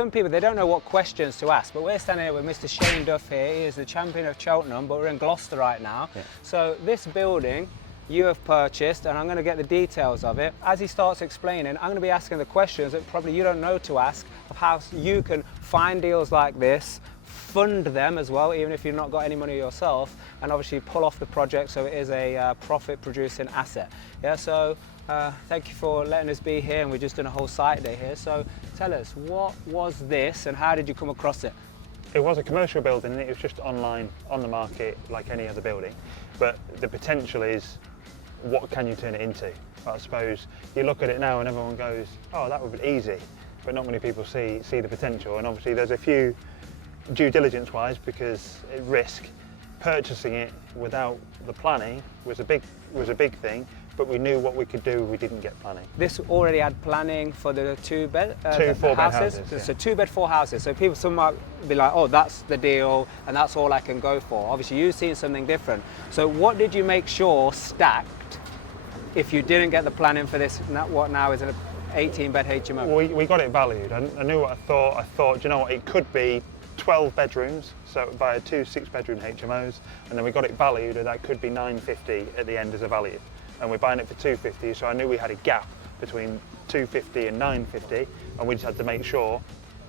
some people, they don't know what questions to ask, but we're standing here with Mr. Shane Duff here. He is the champion of Cheltenham, but we're in Gloucester right now. Yeah. So this building you have purchased, and I'm going to get the details of it. As he starts explaining, I'm going to be asking the questions that probably you don't know to ask, of how you can find deals like this, fund them as well, even if you've not got any money yourself, and obviously pull off the project so it is a profit producing asset. Yeah, so thank you for letting us be here, and we're just doing a whole site day here. So tell us, what was this and how did you come across it? It was a commercial building, and it was just online on the market like any other building, but the potential is, what can you turn it into? I suppose you look at it now and everyone goes, oh, that would be easy, but not many people see the potential. And obviously there's a few due diligence wise, because at risk, purchasing it without the planning was a big thing, but we knew what we could do if we didn't get planning. This already had planning for the two four-bed houses. Yeah. So 2 bed 4 houses. So some might be like, oh, that's the deal and that's all I can go for. Obviously you've seen something different. So what did you make sure stacked if you didn't get the planning for this, what now is an 18 bed HMO? We got it valued. I knew what I thought. I thought, do you know what, it could be 12 bedrooms, so via 2 6-bedroom HMOs, and then we got it valued, and that could be 950 at the end as a value. And we're buying it for 250, so I knew we had a gap between 250 and 950, and we just had to make sure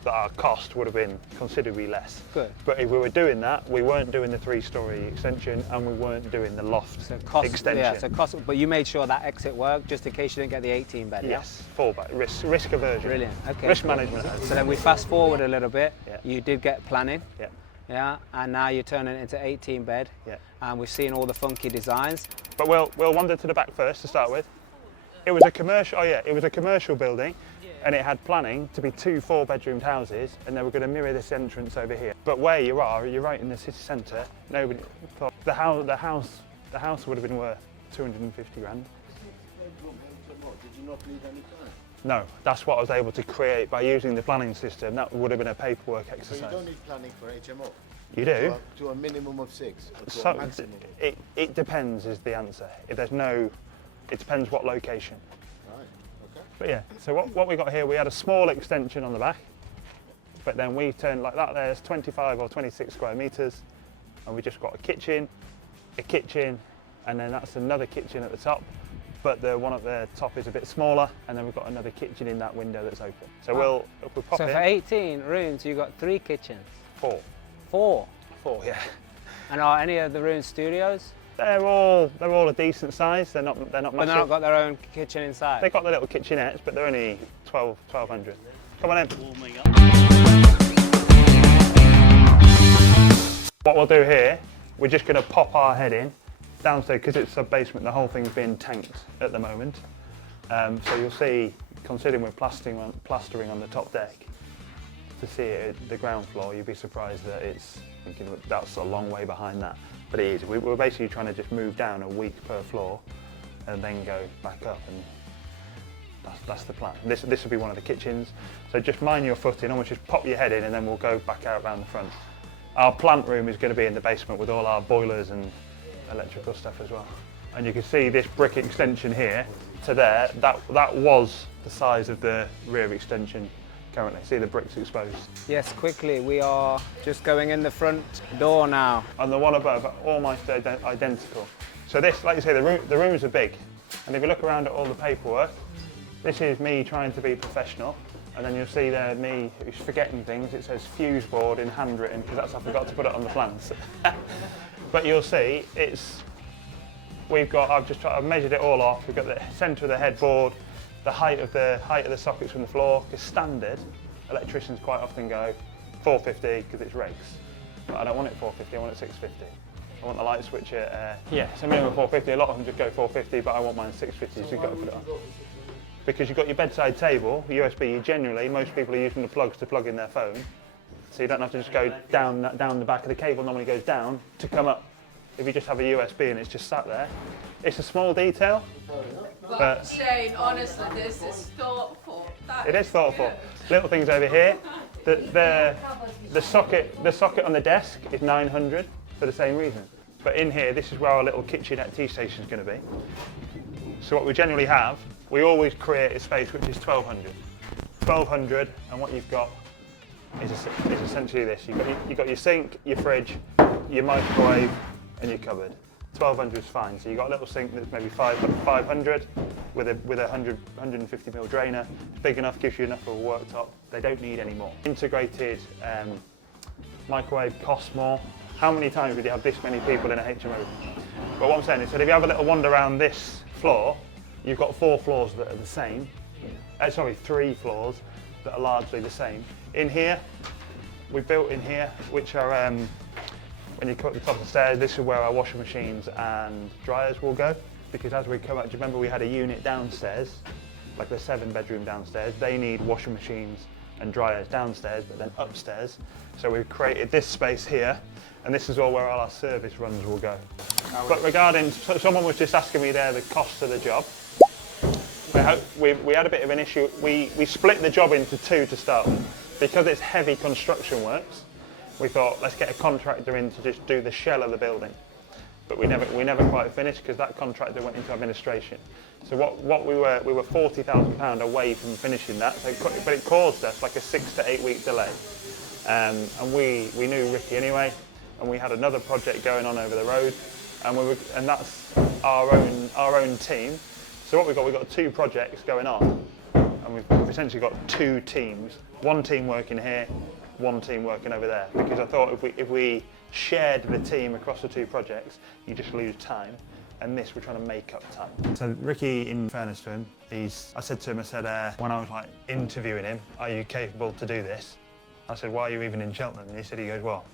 that our cost would have been considerably less. Good. But if we were doing that, we weren't doing the 3-story extension, and we weren't doing the loft extension. Yeah, so cost, but you made sure that exit worked just in case you didn't get the 18 bed. Yes, fallback, risk aversion. Brilliant. Okay. Risk management. So then we fast forward a little bit. Yeah. You did get planning. Yeah. Yeah, and now you're turning it into 18 bed. Yeah. And we've seen all the funky designs. But we'll wander to the back first to start with. It was a commercial. Oh yeah, it was a commercial building. And it had planning to be 2 4-bedroomed houses, and they were going to mirror this entrance over here. But where you are, you're right in the city centre. Nobody thought the house would have been worth 250 grand. Did you not need any planning? No, that's what I was able to create by using the planning system. That would have been a paperwork exercise. So you don't need planning for HMO? You do. To a minimum of 6? Or to so a maximum? It depends is the answer. If there's no, it depends what location. But yeah, so what we got here, we had a small extension on the back, but then we turned like that, there's 25 or 26 square metres, and we just got a kitchen, and then that's another kitchen at the top, but the one at the top is a bit smaller, and then we've got another kitchen in that window that's open. So we'll pop in. So for 18 rooms, you got 3 kitchens? 4. 4? 4, yeah. And are any of the rooms studios? They're all a decent size. They're not massive. But they've not got their own kitchen inside? They've got the little kitchenettes, but they're only 1,200. Come on in. What we'll do here, we're just going to pop our head in downstairs because it's sub-basement. The whole thing's being tanked at the moment. So you'll see, considering we're plastering on the top deck, to see it at the ground floor, you'd be surprised that it's thinking that's a long way behind that. But it is. We're basically trying to just move down a week per floor and then go back up, and that's the plan. This will be one of the kitchens. So just mind your footing, almost just pop your head in, and then we'll go back out around the front. Our plant room is going to be in the basement with all our boilers and electrical stuff as well. And you can see this brick extension here to there, that was the size of the rear extension currently. See the bricks exposed? Yes, quickly, we are just going in the front door now. And the one above are almost identical. So this, like you say, the rooms are big. And if you look around at all the paperwork, this is me trying to be professional. And then you'll see there me who's forgetting things. It says fuse board in handwritten, because I forgot to put it on the plans. But you'll see, I've measured it all off. We've got the centre of the headboard, the height of the sockets from the floor, because standard electricians quite often go 450 because it's regs. But I don't want it 450, I want it 650. I want the light switch at, it's a minimum 450, a lot of them just go 450, but I want mine 650, so you've got to put it on. Because you've got your bedside table, USB, generally, most people are using the plugs to plug in their phone, so you don't have to just go down the back of the cable, normally goes down to come up. If you just have a USB and it's just sat there, it's a small detail. But Shane, honestly, this is thoughtful. It is thoughtful. Good. Little things over here. The socket on the desk is 900 for the same reason. But in here, this is where our little kitchenette tea station is going to be. So what we generally have, we always create a space which is 1200. 1200, and what you've got is essentially this. You've got your sink, your fridge, your microwave, and your cupboard. 1200 is fine. So you've got a little sink that's maybe 500 with a 150 ml drainer. It's big enough, gives you enough of a worktop. They don't need any more. Integrated microwave costs more. How many times would you have this many people in a HMO? But what I'm saying is that if you have a little wander around this floor, you've got 4 floors that are the same. 3 floors that are largely the same. In here, we built in here, which are, when you come up the top of the stairs, this is where our washing machines and dryers will go. Because as we come out, do you remember we had a unit downstairs, like the 7-bedroom downstairs? They need washing machines and dryers downstairs, but then upstairs. So we've created this space here, and this is all where all our service runs will go. But regarding, someone was just asking me there the cost of the job. We had a bit of an issue. We split the job into 2 to start with. Because it's heavy construction works, we thought let's get a contractor in to just do the shell of the building. But we never quite finished because that contractor went into administration. So we were £40,000 away from finishing that. So but it caused us like a 6 to 8 week delay. And we knew Ricky anyway, and we had another project going on over the road, and that's our own team. So we've got 2 projects going on, and we've essentially got 2 teams. 1 team working here, 1 team working over there. Because I thought if we shared the team across the 2 projects, you just lose time. And this, we're trying to make up time. So Ricky, in fairness to him, I said to him, when I was like interviewing him, are you capable to do this? I said, why are you even in Cheltenham? And he goes, well,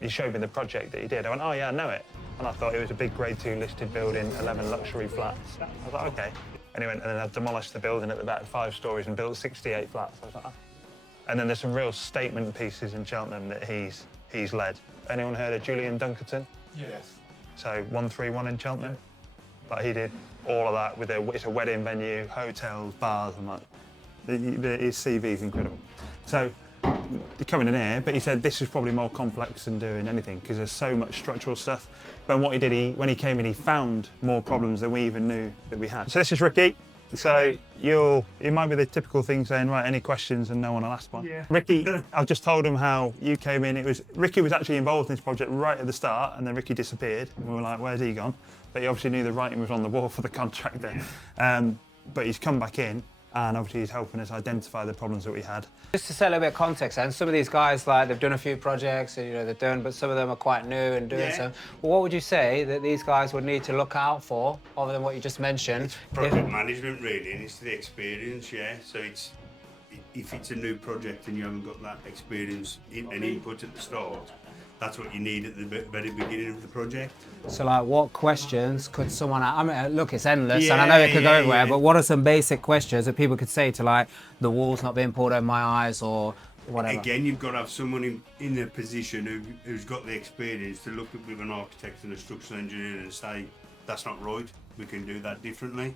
he showed me the project that he did. I went, oh yeah, I know it. And I thought it was a big grade 2 listed building, 11 luxury flats. I was like, okay. And he went, and then I demolished the building at the back 5 stories and built 68 flats. I was like, oh. And then there's some real statement pieces in Cheltenham that he's led. Anyone heard of Julian Dunkerton? Yes. So 131 in Cheltenham. Like he did all of that with it's a wedding venue, hotels, bars, and like his CV is incredible. So coming in here, but he said this is probably more complex than doing anything because there's so much structural stuff. But what he did, when he came in, he found more problems than we even knew that we had. So this is Ricky. So it might be the typical thing saying, right, any questions, and no one will ask one. Yeah. Ricky, I've just told him how you came in. Ricky was actually involved in this project right at the start, and then Ricky disappeared. And we were like, where's he gone? But he obviously knew the writing was on the wall for the contractor. But he's come back in, and obviously he's helping us identify the problems that we had. Just to set a little bit of context, and some of these guys, like, they've done a few projects, and, they've done, but some of them are quite new and doing some. Well, what would you say that these guys would need to look out for, other than what you just mentioned? It's project management, really, and it's the experience, So if it's a new project and you haven't got that experience and input at the start, that's what you need at the very beginning of the project. So, like, what questions could someone... I mean, look, it's endless, and I know it could go everywhere, but what are some basic questions that people could say to, like, the wall's not being pulled over my eyes or whatever? Again, you've got to have someone in a position who's got the experience to look at with an architect and a structural engineer and say, that's not right, we can do that differently.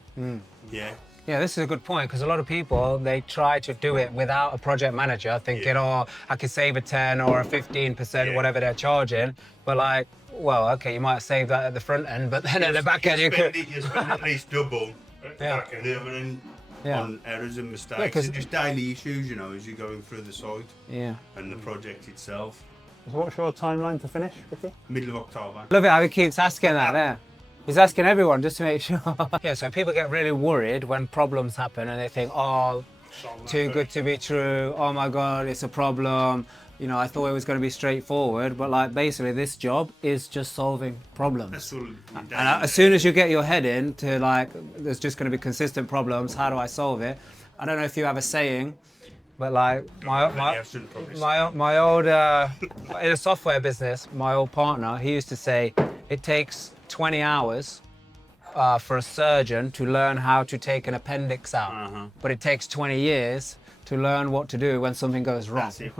Yeah, this is a good point, because a lot of people, they try to do it without a project manager, thinking, oh, I could save a 10 or a 15%, whatever they're charging. But like, well, okay, you might save that at the front end, but then at the back end, you could... You spend at least double at the other end on errors and mistakes. And just daily issues, as you're going through the site and the project itself. So what's your timeline to finish, Ricky? Middle of October. Love it how he keeps asking that there. He's asking everyone just to make sure. So people get really worried when problems happen and they think, oh, too good to be true. Oh my God, it's a problem. I thought it was going to be straightforward, but like basically this job is just solving problems. That's all. And as soon as you get your head into like, there's just going to be consistent problems. How do I solve it? I don't know if you have a saying, but like my old, in a software business, my old partner, he used to say, it takes 20 hours for a surgeon to learn how to take an appendix out, but it takes 20 years to learn what to do when something goes wrong. That's it.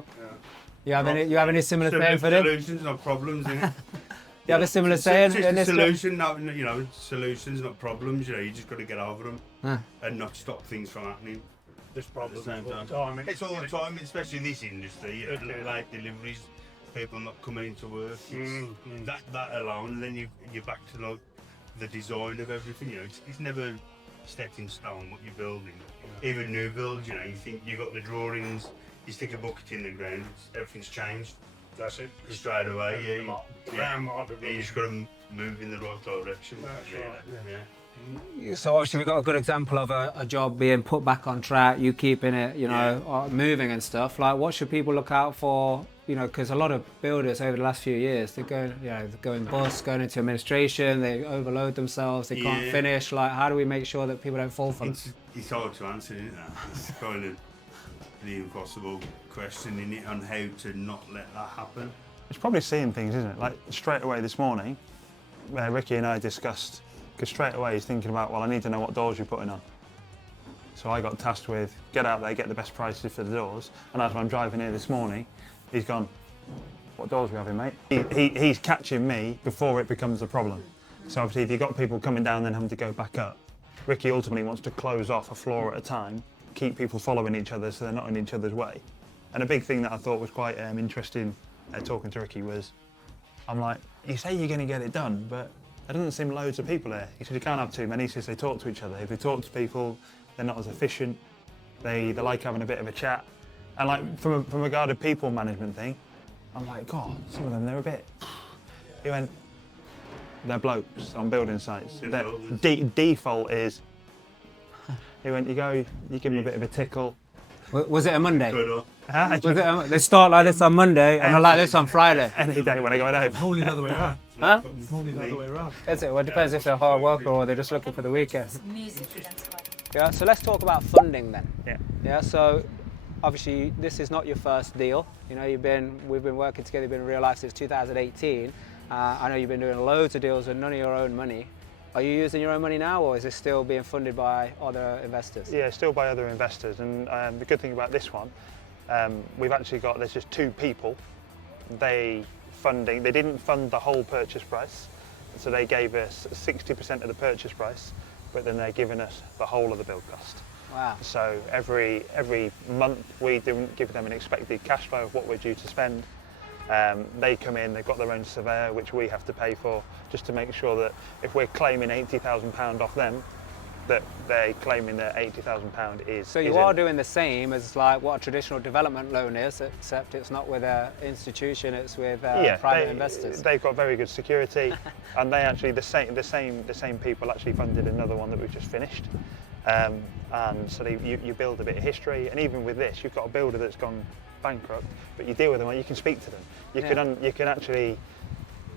You have any similar saying for them? Solutions, not problems. You have a similar saying? Solutions, not problems. You just got to get over them and not stop things from happening. There's problems all the time. It's all the time, especially in this industry. Late deliveries, people not coming into work. That alone, and then you're back to like the design of everything. It's never set in stone what you're building. Even new builds, you think you got the drawings you stick a bucket in the ground, everything's changed That's it. straight away. Yeah, Ground might be you just got to move in the right direction. That's really. right, Yeah. So obviously we've got a good example of a job being put back on track, you keeping it, moving and stuff. Like, what should people look out for? Because a lot of builders over the last few years, they're going bust, going into administration, they overload themselves, they can't Yeah. finish. Like, how do we make sure that people don't fall for it? It's hard to answer, isn't it? It's kind of the impossible question, isn't it, on how to not let that happen. It's probably seeing things, isn't it? Like straight away this morning, Ricky and I discussed, because straight away he's thinking about, well, I need to know what doors you're putting on. So I got tasked with, get out there, get the best prices for the doors. And as I'm driving here this morning, he's gone, what doors are we having, mate? He's catching me before it becomes a problem. So obviously if you've got people coming down then having to go back up, Ricky ultimately wants to close off a floor at a time, keep people following each other so they're not in each other's way. And a big thing that I thought was quite interesting talking to Ricky was, I'm like, you say you're going to get it done, but there doesn't seem loads of people here. He said, you can't have too many, he says they talk to each other. If they talk to people, they're not as efficient, they like having a bit of a chat. And like from regard to people management thing, I'm like, God, some of them, they're a bit... He went, they're blokes on building sites. Their default is, he went, you give them a bit of a tickle. Was it a Monday? Good. They start like this on Monday and they're like this on Friday. Any day when I go home. Normally the other way around. Huh? Normally the other way around. Is it? Well, it depends if they're a hard worker or they're just looking for the weekend. Yeah, so let's talk about funding then. Yeah, so obviously this is not your first deal. We've been working together, you've been in real life since 2018. I know you've been doing loads of deals with none of your own money. Are you using your own money now, or is it still being funded by other investors? Yeah, still by other investors. And the good thing about this one, we've actually got, there's just two people. They didn't fund the whole purchase price. So they gave us 60% of the purchase price, but then they're giving us the whole of the build cost. Wow. So every month we give them an expected cash flow of what we're due to spend. They come in, they've got their own surveyor, which we have to pay for, just to make sure that if we're claiming £80,000 off them, that they're claiming that £80,000 is. So you are doing the same as like what a traditional development loan is, except it's not with an institution, it's with private investors. They've got very good security, and they actually the same people actually funded another one that we've just finished. And so you build a bit of history, and even with this, you've got a builder that's gone bankrupt, but you deal with them, you can speak to them. You can actually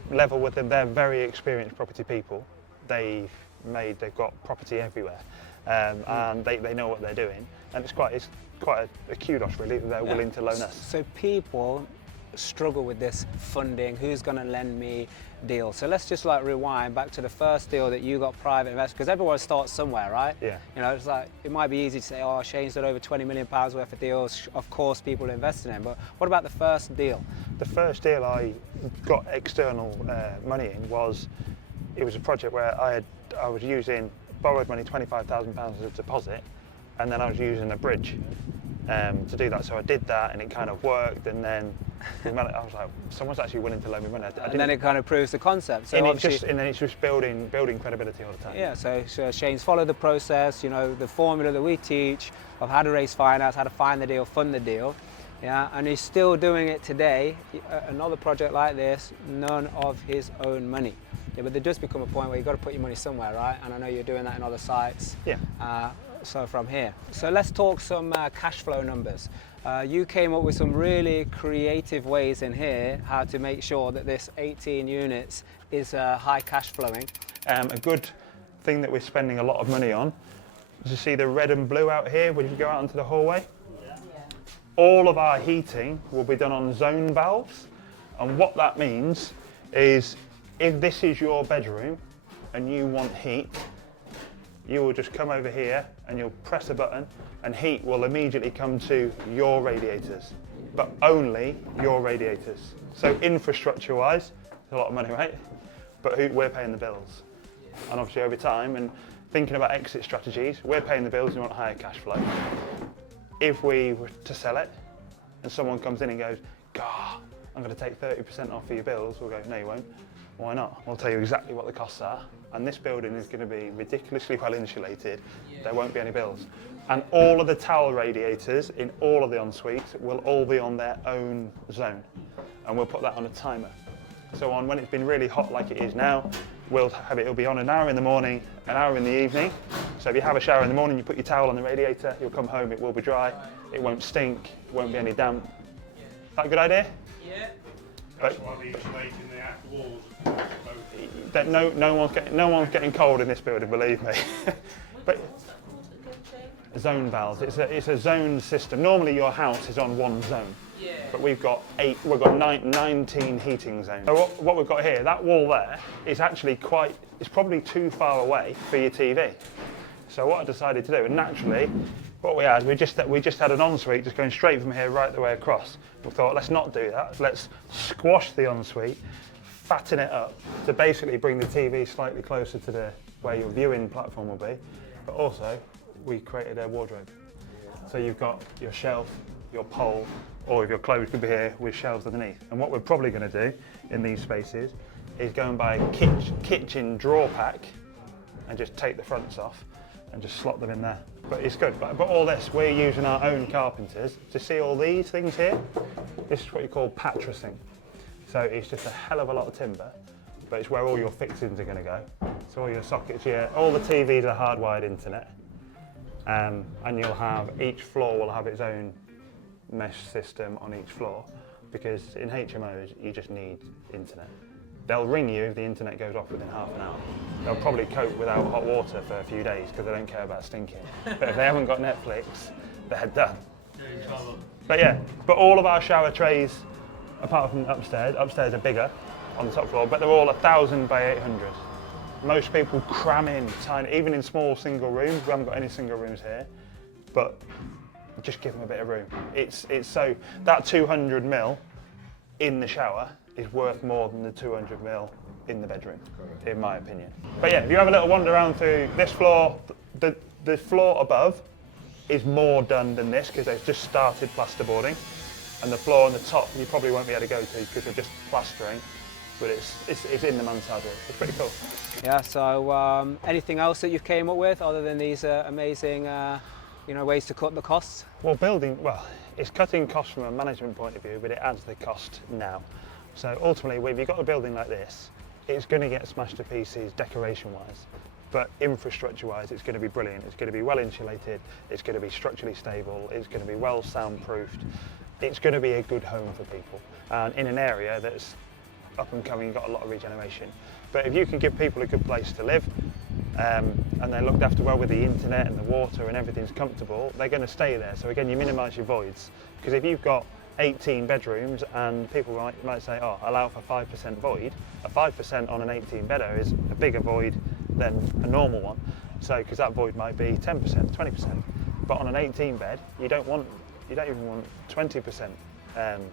level with them. They're very experienced property people. They've got property everywhere, and they know what they're doing, and it's quite a kudos really that they're willing to loan us. So people struggle with this funding, who's going to lend me deal. So let's just like rewind back to the first deal that you got private investors, because everyone starts somewhere, right? Yeah. It's like, it might be easy to say, oh, Shane's done over £20 million worth of deals, of course people invest in him, but what about the first deal? The first deal I got external money in was a project where I was using borrowed money, £25,000 as a deposit, and then I was using a bridge to do that. So I did that, and it kind of worked. And then I was like, someone's actually willing to loan me money. And then it kind of proves the concept. So and then it's just building credibility all the time. Yeah. So Shane's followed the process. The formula that we teach of how to raise finance, how to find the deal, fund the deal. Yeah, and he's still doing it today. Another project like this, none of his own money. Yeah, but there does become a point where you've got to put your money somewhere, right? And I know you're doing that in other sites. Yeah. So from here. So let's talk some cash flow numbers. You came up with some really creative ways in here how to make sure that this 18 units is high cash flowing. A good thing that we're spending a lot of money on is you see the red and blue out here when you go out into the hallway. All of our heating will be done on zone valves, and what that means is if this is your bedroom and you want heat, you will just come over here and you'll press a button and heat will immediately come to your radiators, but only your radiators. So infrastructure wise, it's a lot of money, right? But we're paying the bills. And obviously over time, and thinking about exit strategies, we're paying the bills and we want higher cash flow. If we were to sell it and someone comes in and goes, God, I'm going to take 30% off of your bills, we'll go, no you won't. Why not? We'll tell you exactly what the costs are, and this building is going to be ridiculously well insulated. There won't be any bills. And all of the towel radiators in all of the en-suites will all be on their own zone. And we'll put that on a timer. So on when it's been really hot like it is now, it'll be on an hour in the morning, an hour in the evening. So if you have a shower in the morning, you put your towel on the radiator, you'll come home, it will be dry, it won't stink, won't be any damp. Is that a good idea? Yeah. That's why the insulating the outer walls. That no one's getting cold in this building, believe me. But zone valves. It's a zone system. Normally your house is on one zone, but we've got 19 heating zones. So what we've got here, that wall there, is actually it's probably too far away for your TV. So what I decided to do, and naturally, what we had, we just had an ensuite just going straight from here right the way across. We thought, let's not do that. Let's squash the ensuite, fatten it up to basically bring the TV slightly closer to where your viewing platform will be, but also we created a wardrobe. So you've got your shelf, your pole, or if your clothes could be here with shelves underneath. And what we're probably going to do in these spaces is go and buy a kitchen drawer pack and just take the fronts off and just slot them in there. But it's good. But all this, we're using our own carpenters. To see all these things here, this is what you call pattressing. So it's just a hell of a lot of timber, but it's where all your fixings are going to go. So all your sockets here, all the TVs are hardwired internet. And you'll have, each floor will have its own mesh system on each floor, because in HMOs you just need internet. They'll ring you if the internet goes off within half an hour. They'll probably cope without hot water for a few days because they don't care about stinking. But if they haven't got Netflix, they're done. But yeah, but all of our shower trays, apart from upstairs are bigger on the top floor, but they're all 1,000 by 800. Most people cram in tiny, even in small single rooms. We haven't got any single rooms here, but just give them a bit of room. It's so that 200 mil in the shower is worth more than the 200 mil in the bedroom, in my opinion. But yeah, if you have a little wander around through this floor, the floor above is more done than this because they've just started plasterboarding, and the floor on the top you probably won't be able to go to because they're just plastering. But it's in the mansard room. It's pretty cool. Yeah. So anything else that you've came up with other than these amazing, ways to cut the costs? Well, it's cutting costs from a management point of view, but it adds the cost now. So ultimately, if you've got a building like this, it's going to get smashed to pieces decoration-wise, but infrastructure-wise, it's going to be brilliant. It's going to be well insulated. It's going to be structurally stable. It's going to be well soundproofed. It's going to be a good home for people, and in an area that's up and coming, got a lot of regeneration. But if you can give people a good place to live, and they're looked after well with the internet and the water and everything's comfortable, they're going to stay there. So again, you minimise your voids. Because if you've got 18 bedrooms and people might say, oh, allow for 5% void, a 5% on an 18 bedder is a bigger void than a normal one. So because that void might be 10%, 20%. But on an 18 bed, you don't even want 20%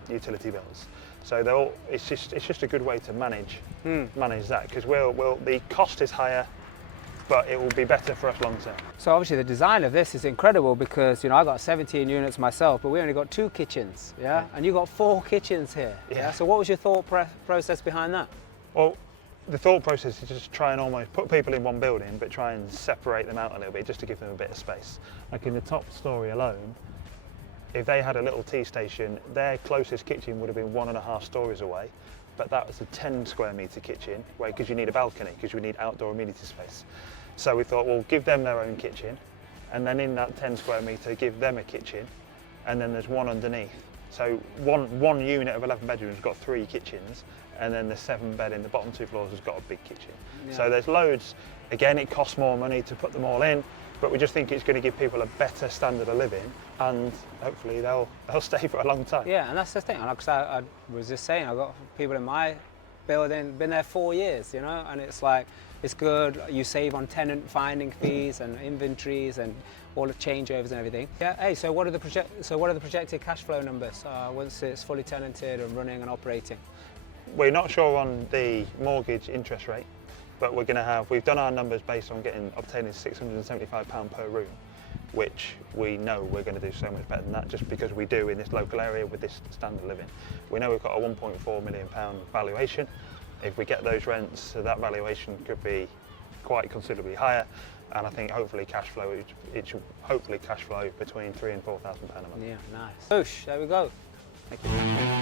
utility bills. So it's just a good way to manage that, because the cost is higher, but it will be better for us long term. So obviously the design of this is incredible because I got 17 units myself, but we only got 2 kitchens, yeah? And you got 4 kitchens here. Yeah. So what was your thought process behind that? Well, the thought process is just try and almost put people in one building, but try and separate them out a little bit just to give them a bit of space. Like in the top story alone, if they had a little tea station, their closest kitchen would have been 1.5 stories away, but that was a 10 square metre kitchen, because you need a balcony, because you need outdoor amenity space. So we thought, well, give them their own kitchen, and then in that 10 square metre, give them a kitchen, and then there's one underneath. So one unit of 11 bedrooms has got 3 kitchens, and then the 7 bed in the bottom 2 floors has got a big kitchen. Yeah. So there's loads. Again, it costs more money to put them all in, but we just think it's going to give people a better standard of living, and hopefully they'll stay for a long time. Yeah, and that's the thing. Like I was just saying, I've got people in my building, been there 4 years, and it's like, it's good. You save on tenant finding fees and inventories and all the changeovers and everything. Yeah. Hey, so what are the projected cash flow numbers once it's fully tenanted and running and operating? We're not sure on the mortgage interest rate, but we've done our numbers based on obtaining £675 per room, which we know we're going to do so much better than that, just because we do in this local area with this standard of living. We know we've got a £1.4 million valuation. If we get those rents, so that valuation could be quite considerably higher. and I think hopefully cash flow, it should hopefully cash flow between £3,000 and £4,000 a month. Yeah, nice. Boosh, there we go. Thank you.